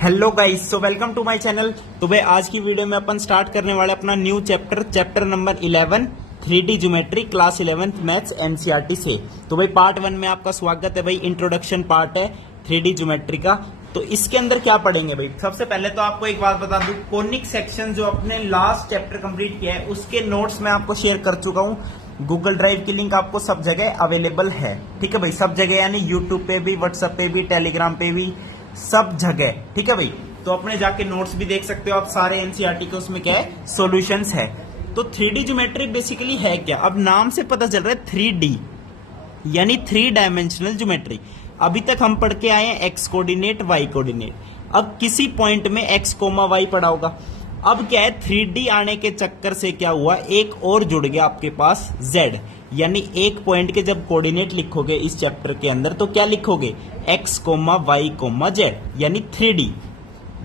Hello guys, so welcome to my channel. तो भाई आज की वीडियो में अपन स्टार्ट करने वाले अपना new chapter number 11 3D geometry class 11th maths NCERT से। तो भाई पार्ट 1 में आपका स्वागत है। भाई इंट्रोडक्शन पार्ट है 3D ज्योमेट्री का। तो इसके अंदर क्या पढ़ेंगे भाई? सबसे पहले तो आपको एक बात बता दूं, कोनिक सेक्शन जो अपने लास्ट चैप्टर कंप्लीट किया है उसके नोट्स मैं आपको शेयर कर चुका हूं। गूगल ड्राइव की लिंक आपको सब जगह अवेलेबल है। ठीक है भाई, सब जगह यानी यूट्यूब पे भी, व्हाट्सएप पे भी, टेलीग्राम पे भी, सब जगह। ठीक है भाई, तो अपने जाके नोट्स भी देख सकते हो आप सारे एनसीईआरटी के। उसमें क्या है, सॉल्यूशंस है। तो 3D ज्योमेट्री बेसिकली है क्या? अब नाम से पता चल रहा है 3D यानी 3 डायमेंशनल ज्योमेट्री। अभी तक हम पढ़ के आए हैं एक्स कोऑर्डिनेट, वाई कोऑर्डिनेट। अब किसी पॉइंट में एक्स कोमा वाई पड़ा होगा। अब क्या है, 3D आने के चक्कर से क्या हुआ, एक और जुड़ गया आपके पास Z, यानी एक पॉइंट के जब कोऑर्डिनेट लिखोगे इस चैप्टर के अंदर तो क्या लिखोगे, x comma y comma z, यानी 3D।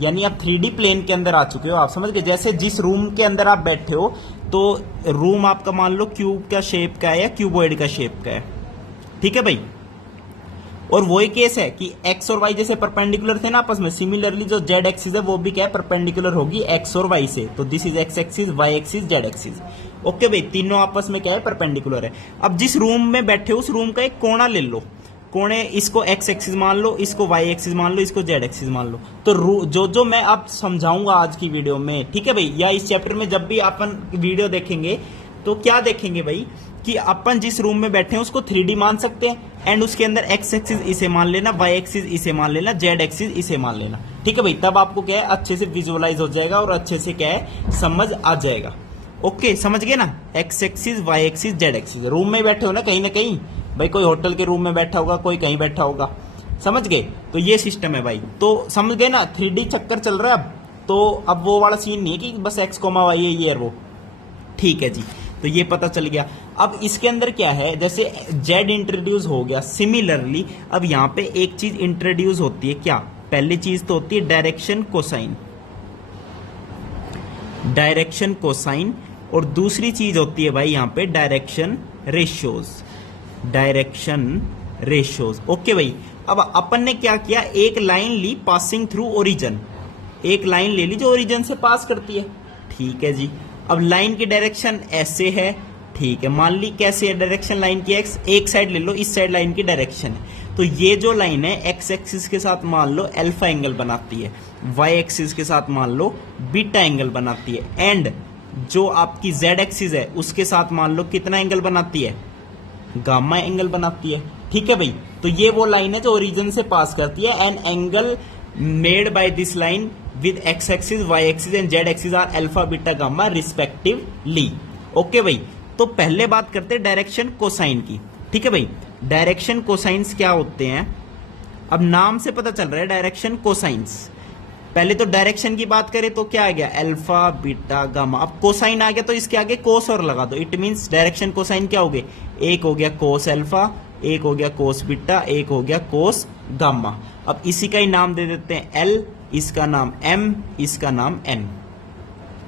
यानी आप 3D प्लेन के अंदर आ चुके हो। आप समझ गए? जैसे जिस रूम के अंदर आप बैठे हो तो रूम आपका मान लो क्यूब का शेप का है या क्यूबॉइड का शेप का है। ठीक है भाई, और वही केस है कि एक्स और वाई जैसे परपेंडिकुलर थे ना आपस में, सिमिलरली जो जेड एक्सिस है वो भी क्या है, परपेंडिकुलर होगी एक्स और वाई से। तो this is x axis, Y axis, Z axis. Okay भाई, तीनों आपस में क्या है, परपेंडिकुलर है। अब जिस रूम में बैठे हो उस रूम का एक कोना ले लो। कोने, इसको एक्स एक्सिस मान लो, इसको वाई एक्सिस मान लो, इसको जेड एक्सिस मान लो। तो जो मैं अब समझाऊंगा आज की वीडियो में, ठीक है भाई, या इस चैप्टर में जब भी अपन वीडियो देखेंगे तो क्या देखेंगे भाई, कि अपन जिस रूम में बैठे हैं उसको 3D मान सकते हैं। एंड उसके अंदर एक्स एक्सिस इसे मान लेना, वाई एक्सिस इसे मान लेना, जेड एक्सिस इसे मान लेना। ठीक है भाई, तब आपको क्या है, अच्छे से विजुअलाइज हो जाएगा और अच्छे से क्या है, समझ आ जाएगा। ओके, समझ गए ना? X axis, Y axis, Z axis. Room में बैठे हो ना कहीं भाई, कोई होटल के रूम में बैठा होगा, कोई कहीं बैठा होगा। समझ गए? तो ये सिस्टम है भाई। तो समझ गए ना, 3D चक्कर चल रहा है अब। तो अब वो वाला सीन नहीं है कि बस एक्स कोमा वाई है ये है वो। ठीक है जी, तो ये पता चल गया। अब इसके अंदर क्या है, जैसे जेड इंट्रोड्यूस हो गया, सिमिलरली अब यहां पे एक चीज इंट्रोड्यूस होती है। क्या? पहली चीज तो होती है डायरेक्शन कोसाइन, डायरेक्शन कोसाइन। और दूसरी चीज होती है भाई यहां पे direction ratios, direction ratios. Okay भाई, अब अपन ने क्या किया, एक लाइन ली पासिंग थ्रू ओरिजिन, एक लाइन ले ली जो ओरिजिन से पास करती है। ठीक है जी, अब लाइन की डायरेक्शन ऐसे है। ठीक है, मान ली कैसे है डायरेक्शन लाइन की, एक्स, एक साइड ले लो, इस साइड लाइन की डायरेक्शन है। तो ये जो लाइन है एक्स एक्सिस के साथ मान लो अल्फा एंगल बनाती है, वाई एक्सिस के साथ मान लो बीटा एंगल बनाती है, एंड जो आपकी जेड एक्सिस है उसके साथ मान लो कितना एंगल बनाती है, गामा एंगल बनाती है। ठीक है भाई, तो ये वो लाइन है जो ओरिजिन से पास करती है। An angle made by this line with x axis, Y axis and z axis are alpha beta gamma respectively. Okay भाई, तो पहले बात करते हैं डायरेक्शन कोसाइन की। ठीक है भाई, डायरेक्शन कोसाइंस क्या होते हैं? अब नाम से पता चल रहा है डायरेक्शन कोसाइंस। पहले तो डायरेक्शन की बात करें तो क्या आ गया, अल्फा बीटा गामा। अब कोसाइन आ गया तो इसके आगे कोस और लगा दो, इट मींस डायरेक्शन कोसाइन क्या हो गए, एक हो गया कोस अल्फा, एक हो गया कोस बीटा, एक हो गया कोस गामा। अब इसी का ही नाम दे देते हैं एल, इसका नाम एम, इसका नाम एन।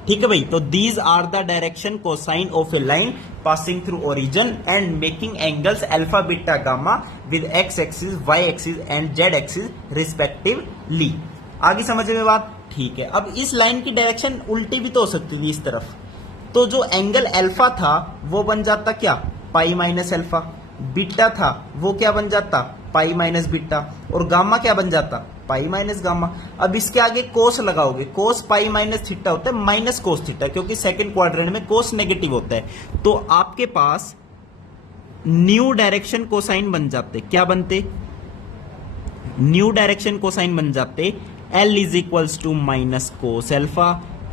ठीक है भाई, तो these are the direction cosine of a line passing through origin and making angles alpha beta gamma with x axis, Y axis and z axis respectively. आगे समझ में बात? ठीक है, अब इस लाइन की डायरेक्शन उल्टी भी तो हो सकती थी इस तरफ। तो जो एंगल अल्फा था वो बन जाता क्या, पाई माइनस अल्फा। बीटा था वो क्या बन जाता, पाई माइनस बीटा। और गामा क्या बन जाता, पाई माइनस गामा। अब इसके आगे कोस लगाओगे, कोस पाई माइनस थीटा होता है माइनस कोस थीटा, क्योंकि सेकंड क्वाड्रेंट में कोस नेगेटिव होता है। तो आपके पास न्यू डायरेक्शन कोसाइन बन जाते। क्या बनते? न्यू डायरेक्शन कोसाइन बन जाते L is equals to minus cos alpha,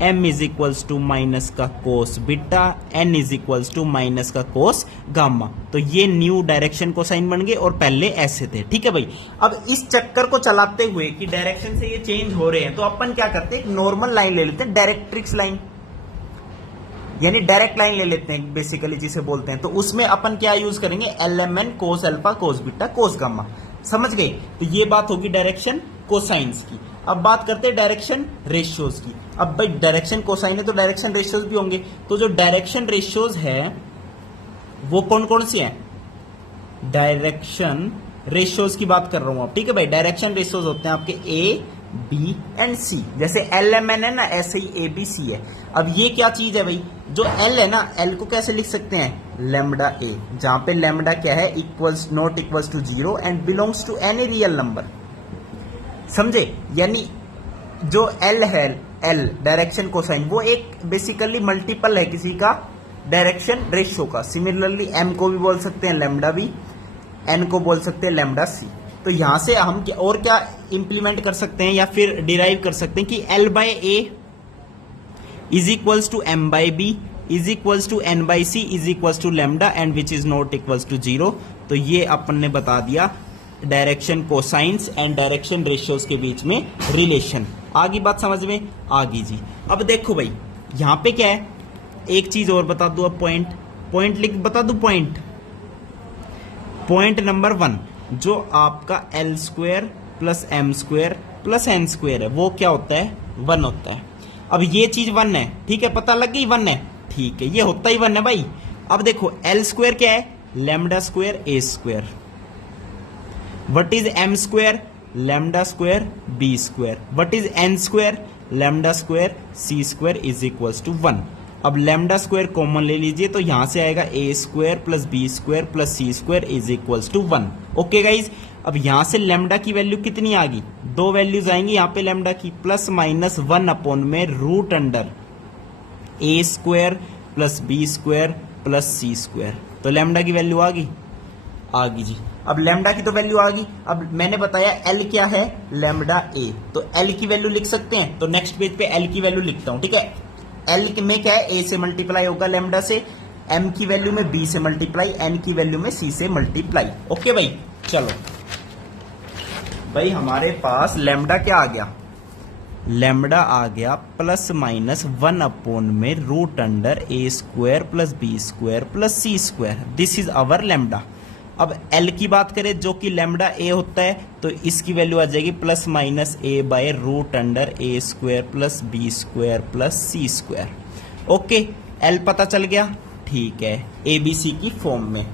M is equals to minus का cos beta, N is equals to minus का कोस गामा। तो ये न्यू डायरेक्शन कोसाइन बन गए और पहले ऐसे थे। ठीक है भाई, अब इस चक्कर को चलाते हुए कि डायरेक्शन से ये चेंज हो रहे हैं तो अपन क्या करते हैं, एक नॉर्मल लाइन ले लेते हैं, डायरेक्ट्रिक्स लाइन, यानी डायरेक्ट लाइन ले लेते हैं बेसिकली जिसे बोलते हैं। तो उसमें अपन क्या यूज करेंगे, LMN cos alpha cos beta cos gamma. समझ गए? तो ये बात होगी डायरेक्शन कोसाइंस की। अब बात करते हैं डायरेक्शन रेशियोज की। अब भाई डायरेक्शन कोसाइन है तो डायरेक्शन रेशियोज भी होंगे। तो जो डायरेक्शन रेशियोज है वो कौन कौन सी हैं? डायरेक्शन रेशियोज की बात कर रहा हूं आप। ठीक है भाई, डायरेक्शन रेशियोज होते हैं आपके ए बी एंड सी। जैसे एल एम एन है ना, ऐसे ही ए बी सी है। अब ये क्या चीज है भाई, जो एल है ना, एल को कैसे लिख सकते हैं, लैम्डा ए, जहां पे लैम्डा क्या है, equals not equals to 0 and belongs to any real number. समझे, यानी जो एल है, एल डायरेक्शन कोसाइन, वो एक बेसिकली मल्टीपल है किसी का डायरेक्शन रेशियो का। सिमिलरली एम को भी बोल सकते हैं लैम्डा बी, एन को बोल सकते हैं लैम्डा सी। तो यहां से हम क्या और क्या इंप्लीमेंट कर सकते हैं या फिर डिराइव कर सकते हैं कि l by a is equals to m by b is equals to n by c is equals to lambda and which is not equals to 0। तो ये अपन ने बता दिया direction cosines and direction ratios के बीच में रिलेशन। आगे बात समझ में आ गई जी। अब देखो भाई यहां पे क्या है, एक चीज और बता दू, अब पॉइंट लिख बता दू। पॉइंट नंबर 1, जो आपका l square plus m square plus n square है, वो क्या होता है, 1 होता है। अब ये चीज 1 है, ठीक है, पता लग गई 1 है, ठीक है, ये होता ही 1 है भाई। अब देखो एल स्क्वेयर क्या है, lambda square a square. What is m square, lambda square b square. What is n square, lambda square c square is equals to 1। अब लैम्डा स्क्वायर कॉमन ले लीजिए, तो यहां से आएगा A square plus B square plus C square is equals to 1। Okay guys, अब यहां से लैम्डा की वैल्यू कितनी आ गई, 2 वैल्यूज आएंगी यहां पे लैम्डा की, प्लस माइनस 1 अपॉन में रूट अंडर ए square plus B square plus सी स्क्वायर। तो लैम्डा की वैल्यू आ गई जी। अब लैम्डा की तो वैल्यू आ गई। अब मैंने बताया एल क्या है, लैम्डा ए, तो एल की वैल्यू लिख सकते हैं। तो नेक्स्ट पेज पे एल की वैल्यू लिखता हूं, ठीक है। एल में क्या है, ए से मल्टीप्लाई होगा लैम्डा से, एम की वैल्यू में बी से मल्टीप्लाई, एन की वैल्यू में सी से मल्टीप्लाई। ओके भाई, चलो भाई हमारे पास लैम्डा क्या आ गया, लैम्डा आ गया प्लस माइनस 1 अपॉन में root under A square plus B square plus C square. This is our lambda. अब एल की बात करें जो कि लैम्डा ए होता है, तो इसकी वैल्यू आ जाएगी plus minus a by root under A square plus B square plus C square. Okay, l पता चल गया, ठीक है, ए बी सी की फॉर्म में।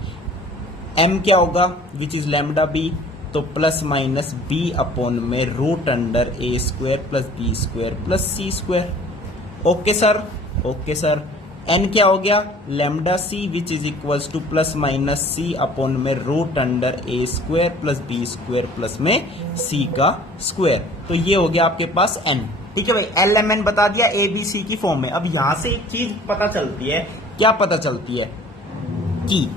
एम क्या होगा, विच इज लैम्डा बी, तो प्लस माइनस बी अपॉन में रूट अंडर ए square plus B square plus सी square. Okay sir, okay sir. N क्या हो गया, lambda C which is equals to plus minus C upon में root under ए square plus B square plus में C का square. तो ये हो गया आपके पास एन, ठीक है भाई। एल एम एन बता दिया ए बी सी की फॉर्म में। अब यहां से एक चीज पता चलती है, क्या पता चलती है कि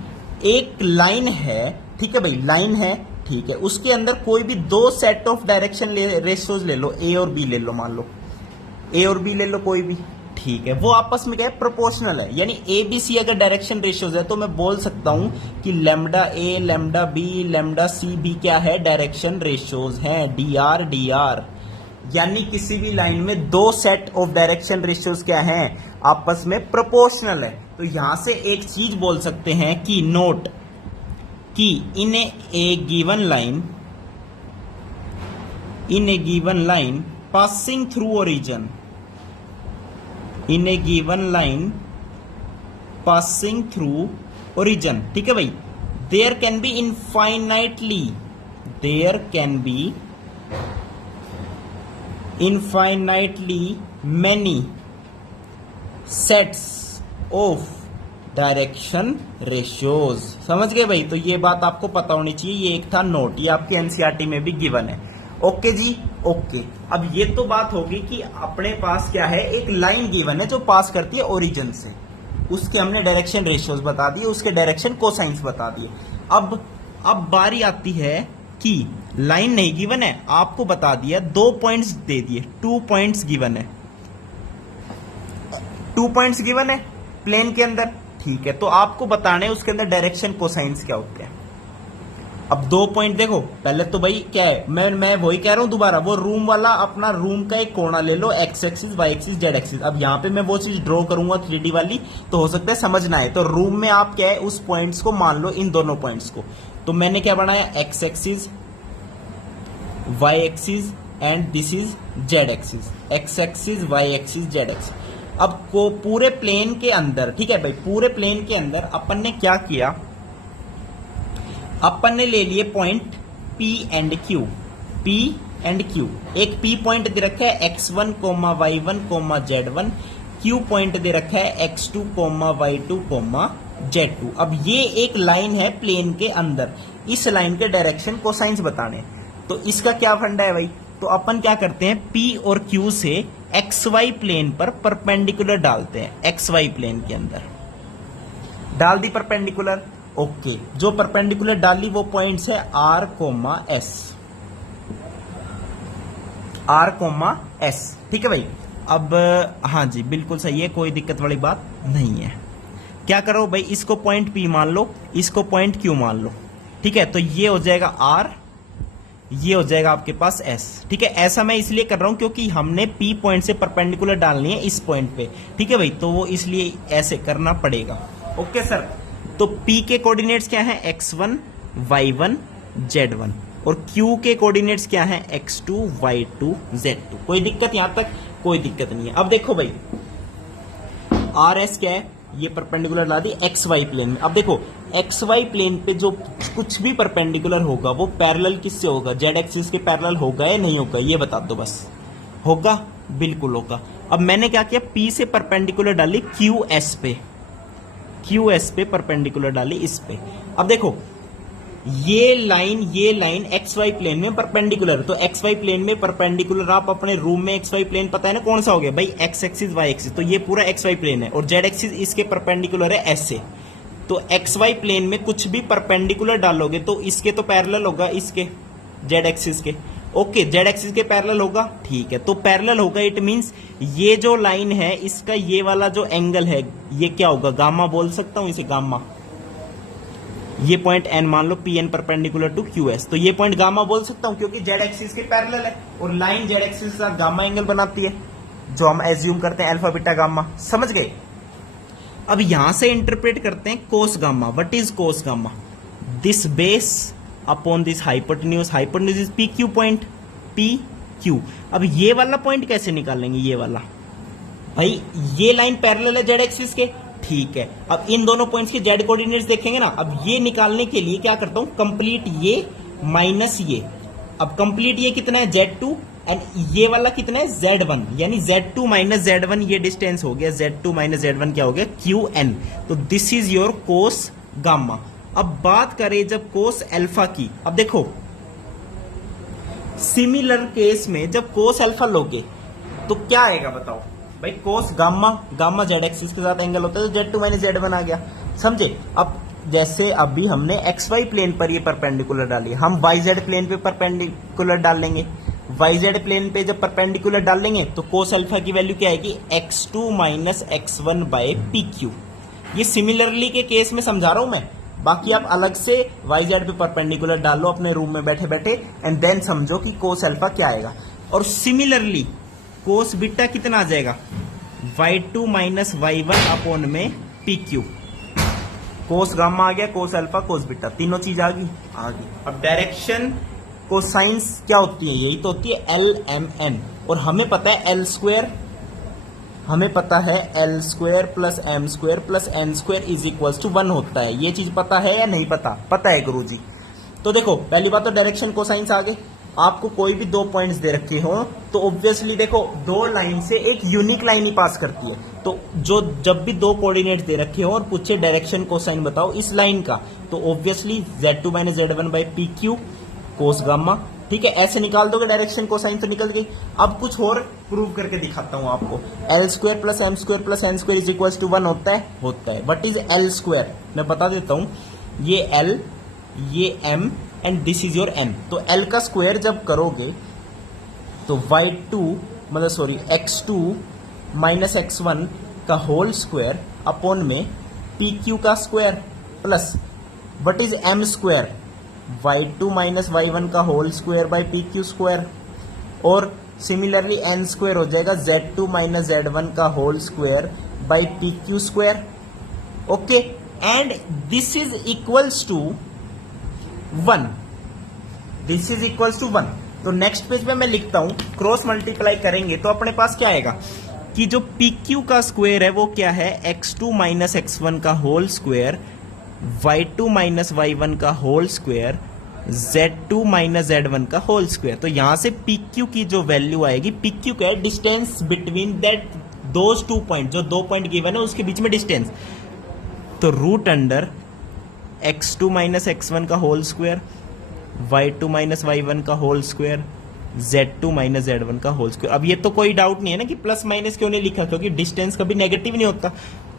एक लाइन है, ठीक है भाई, लाइन है, ठीक है, उसके अंदर कोई भी 2 सेट ऑफ डायरेक्शन रेशियोज ले लो, ए और बी ले लो, मान लो ए और बी ले लो कोई भी, ठीक है, वो आपस में क्या है, प्रोपोर्शनल है। यानी ए बी सी अगर डायरेक्शन रेशियोज है तो मैं बोल सकता हूं कि लैम्डा ए, लैम्डा बी, लैम्डा सी भी क्या है, डायरेक्शन रेशियोज हैं, डी आर डी आर। यानी किसी भी लाइन में 2 सेट ऑफ डायरेक्शन रेशियोज क्या हैं, आपस में प्रोपोर्शनल है। तो यहां से एक चीज बोल सकते हैं कि नोट कि in a given line passing through origin, in a given line passing through origin, ठीक है भाई, there can be infinitely many sets of direction ratios. समझ गए भाई, तो ये बात आपको पता होनी चाहिए। ये एक था नोट, ये आपके एनसीईआरटी में भी गिवन है। ओके जी, ओके। अब ये तो बात होगी कि अपने पास क्या है, एक लाइन गिवन है जो पास करती है ओरिजिन से, उसके हमने डायरेक्शन रेशियोज बता दिए, उसके डायरेक्शन कोसाइंस बता दिए। अब बारी आती है कि लाइन नहीं गिवन है, आपको बता दिया, 2 पॉइंट्स दे दिए, 2 पॉइंट्स गिवन है, 2 पॉइंट्स गिवन है प्लेन के अंदर, ठीक है, तो आपको बताने उसके अंदर डायरेक्शन कोसाइंस क्या होते हैं। अब 2 पॉइंट देखो, पहले तो भाई क्या है, मैं वही कह रहा हूं दोबारा, वो रूम वाला अपना रूम का एक कोना ले लो, X axis, Y axis, Z axis. अब यहां पे मैं वो चीज ड्रॉ करूंगा 3D वाली, तो हो सकता है समझ ना आए। तो रूम में आप क्या है, उस पॉइंट्स को मान लो, इन दोनों पॉइंट्स को। तो मैंने क्या बनाया, x axis, Y axis and this is z axis, x axis, Y axis, Z axis. अब को पूरे प्लेन के अंदर, ठीक है भाई, पूरे प्लेन के अंदर अपन ने क्या किया, अपन ने ले लिए point P and Q, P and Q. एक पी पॉइंट दे रखा है x1 y1 z1, Q point दे रखा है x2 y2 z2। अब ये एक लाइन है प्लेन के अंदर, इस लाइन के डायरेक्शन कोसाइंस बताने, तो इसका क्या फंडा है भाई? तो अपन क्या करते हैं, P और Q से XY प्लेन पर परपेंडिकुलर डालते हैं। XY प्लेन के अंदर डाल दी परपेंडिकुलर, ओके। जो परपेंडिकुलर डाली वो पॉइंट्स है R, S, R, S, ठीक है भाई। अब हाँ जी बिल्कुल सही है, कोई दिक्कत वाली बात नहीं है। क्या करो भाई, इसको पॉइंट P मान लो, इसको पॉइंट Q मान लो, ठीक है। तो ये हो जाएगा R, ये हो जाएगा आपके पास S, ठीक है। ऐसा मैं इसलिए कर रहा हूं क्योंकि हमने P पॉइंट से परपेंडिकुलर डालनी है इस पॉइंट पे, ठीक है भाई। तो वो इसलिए ऐसे करना पड़ेगा, ओके सर। तो P के कोऑर्डिनेट्स क्या हैं, x1 y1 z1, और Q के कोऑर्डिनेट्स क्या हैं, x2 y2 z2। कोई दिक्कत यहां तक? कोई दिक्कत नहीं है। अब देखो भाई, RS क्या है, ये परपेंडिकुलर ला दी XY प्लेन में। अब देखो XY प्लेन पे जो कुछ भी परपेंडिकुलर होगा वो पैरेलल किससे होगा, Z एक्सिस के पैरेलल होगा या नहीं होगा, ये बता दो बस। होगा, बिल्कुल होगा। अब मैंने क्या किया, P से परपेंडिकुलर डाली QS पे, QS पे परपेंडिकुलर डाली इस पे। अब देखो ये लाइन XY प्लेन में परपेंडिकुलर, तो XY प्लेन में परपेंडिकुलर आप अपने रूम में XY प्लेन पता है ना कौन सा हो गया भाई, X एक्सिस Y एक्सिस, तो ये पूरा XY प्लेन है और Z एक्सिस इसके परपेंडिकुलर है ऐसे। तो XY प्लेन में कुछ भी परपेंडिकुलर डालोगे तो इसके तो पैरेलल होगा, इसके Z एक्सिस के, ओके। Z एक्सिस के पैरेलल होगा, ठीक है। तो पैरेलल होगा, इट मींस ये जो लाइन है इसका ये वाला जो एंगल है ये क्या होगा, गामा बोल सकता हूं इसे, गामा। ये पॉइंट N मान लो, PN परपेंडिकुलर टू QS, तो ये पॉइंट गामा बोल सकता हूं क्योंकि Z एक्सिस के पैरेलल है और लाइन Z एक्सिस के साथ गामा एंगल बनाती है, जो हम एज्यूम करते हैं अल्फा बीटा गामा। समझ गए? अब यहां से इंटरप्रेट करते हैं cos gamma. What is cos gamma? This base upon this hypotenuse, hypotenuse is PQ point, PQ। अब ये वाला पॉइंट कैसे निकालेंगे, ये वाला भाई, ये लाइन पैरेलल है Z एक्सिस के, ठीक है। अब इन दोनों पॉइंट्स के Z कोऑर्डिनेट्स देखेंगे ना। अब ये निकालने के लिए क्या करता हूं, कंप्लीट ये माइनस ये। अब कंप्लीट ये कितना है, Z2, एंड ये वाला कितना है, Z1, यानी Z2 माइनस Z1, ये डिस्टेंस हो गया, Z2 माइनस Z1 क्या हो गया, QN। तो this is your cos gamma. अब बात करें जब कोस अल्फा की, अब देखो सिमिलर केस में जब कोस अल्फा लोगे तो क्या आएगा बताओ भाई, cos gamma, gamma Z axis के साथ एंगल होता है तो Z2 माइनस Z1 आ गया, समझे। अब जैसे अभी हमने XY प्लेन पर ये परपेंडिकुलर डाली, हम YZ प्लेन पे परपेंडिकुलर डाल लेंगे। YZ प्लेन पे जब परपेंडिकुलर डाल लेंगे तो कोस अल्फा की वैल्यू क्या आएगी, x2 minus x1 by PQ। ये सिमिलरली के केस में समझा रहा हूं मैं, बाकी आप अलग से YZ पे परपेंडिकुलर डालो अपने रूम में बैठे बैठे एंड देन समझो कि कोस अल्फा क्या आएगा। और सिमिलरली कोस बीटा कितना आ जाएगा, y2 माइनस y1 अपॉन में PQ। कोस गामा आ गया, कोस अल्फा, कोस बीटा, तीनों चीज आ गई। अब डायरेक्शन कोसाइंस क्या होती है, यही तो होती है LMN। और हमें पता है L स्क्वायर, हमें पता है L square plus M square plus N square is equals to 1 होता है। ये चीज पता है या नहीं पता? पता है गुरुजी। तो देखो पहली बात तो डायरेक्शन कोसाइंस आ गए। आपको कोई भी दो पॉइंट्स दे रखे हो तो ऑब्वियसली देखो दो लाइन से एक यूनिक लाइन ही पास करती है, तो जो जब भी दो कोऑर्डिनेट्स दे रखे हो और पूछे डायरेक्शन कोसाइन बताओ इस लाइन का, तो obviously Z2 minus Z1 by PQ cos gamma, ठीक है। ऐसे निकाल दोगे डायरेक्शन कोसाइन तो निकल गई। अब कुछ और प्रूव करके दिखाता हूं आपको। L square plus M square plus N square is equal to 1 होता है, होता है। व्हाट इज L स्क्वायर, मैं बता देता हूं, ये L, ये M and this is your N। तो L का स्क्वायर जब करोगे तो y2 मतलब सॉरी x2 माइनस x1 का होल स्क्वायर अपॉन में PQ का स्क्वायर plus what is M square, y2 minus y1 का whole square by PQ square, और सिमिलरली N स्क्वायर हो जाएगा Z2 माइनस Z1 का whole square by PQ square, okay. And this is equals to 1, this is equals to 1। तो next page पे मैं लिखता हूं, क्रॉस मल्टीप्लाई करेंगे तो अपने पास क्या आएगा कि जो PQ का स्क्वायर है वो क्या है, x2 माइनस x1 का whole square, y2 minus y1 का whole square z2 minus z1 का होल स्क्वायर। तो यहां से pq की जो वैल्यू आएगी, pq क्या है, distance between that those 2 point, जो 2 पॉइंट गिवन है उसके बीच में डिस्टेंस। तो root under x2 minus x1 का whole square, y2 minus y1 का whole square, z2 minus z1 का होल स्क्वायर। अब ये तो कोई डाउट नहीं है ना कि प्लस माइनस क्यों नहीं लिखा, क्योंकि डिस्टेंस कभी नेगेटिव नहीं होता।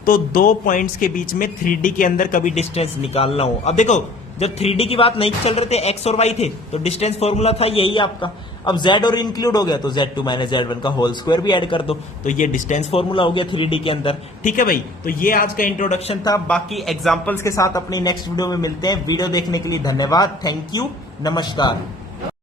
तो 2 पॉइंट्स के बीच में 3D के अंदर कभी डिस्टेंस निकालना हो, अब देखो जब 3D की बात नहीं चल रहे थे, x और y थे, तो डिस्टेंस फॉर्मूला था यही आपका। अब z और इंक्लूड हो गया तो z2 माइनस z1 का होल स्क्वायर भी ऐड कर दो, तो ये डिस्टेंस फॉर्मूला हो गया 3D के अंदर। ठीक है भाई, तो ये आज का इंट्रोडक्शन था। बाकी एग्जांपल्स के साथ अपनी नेक्स्ट वीडियो में मिलते हैं। वीडियो देखने के लिए धन्यवाद, थैंक यू, नमस्कार।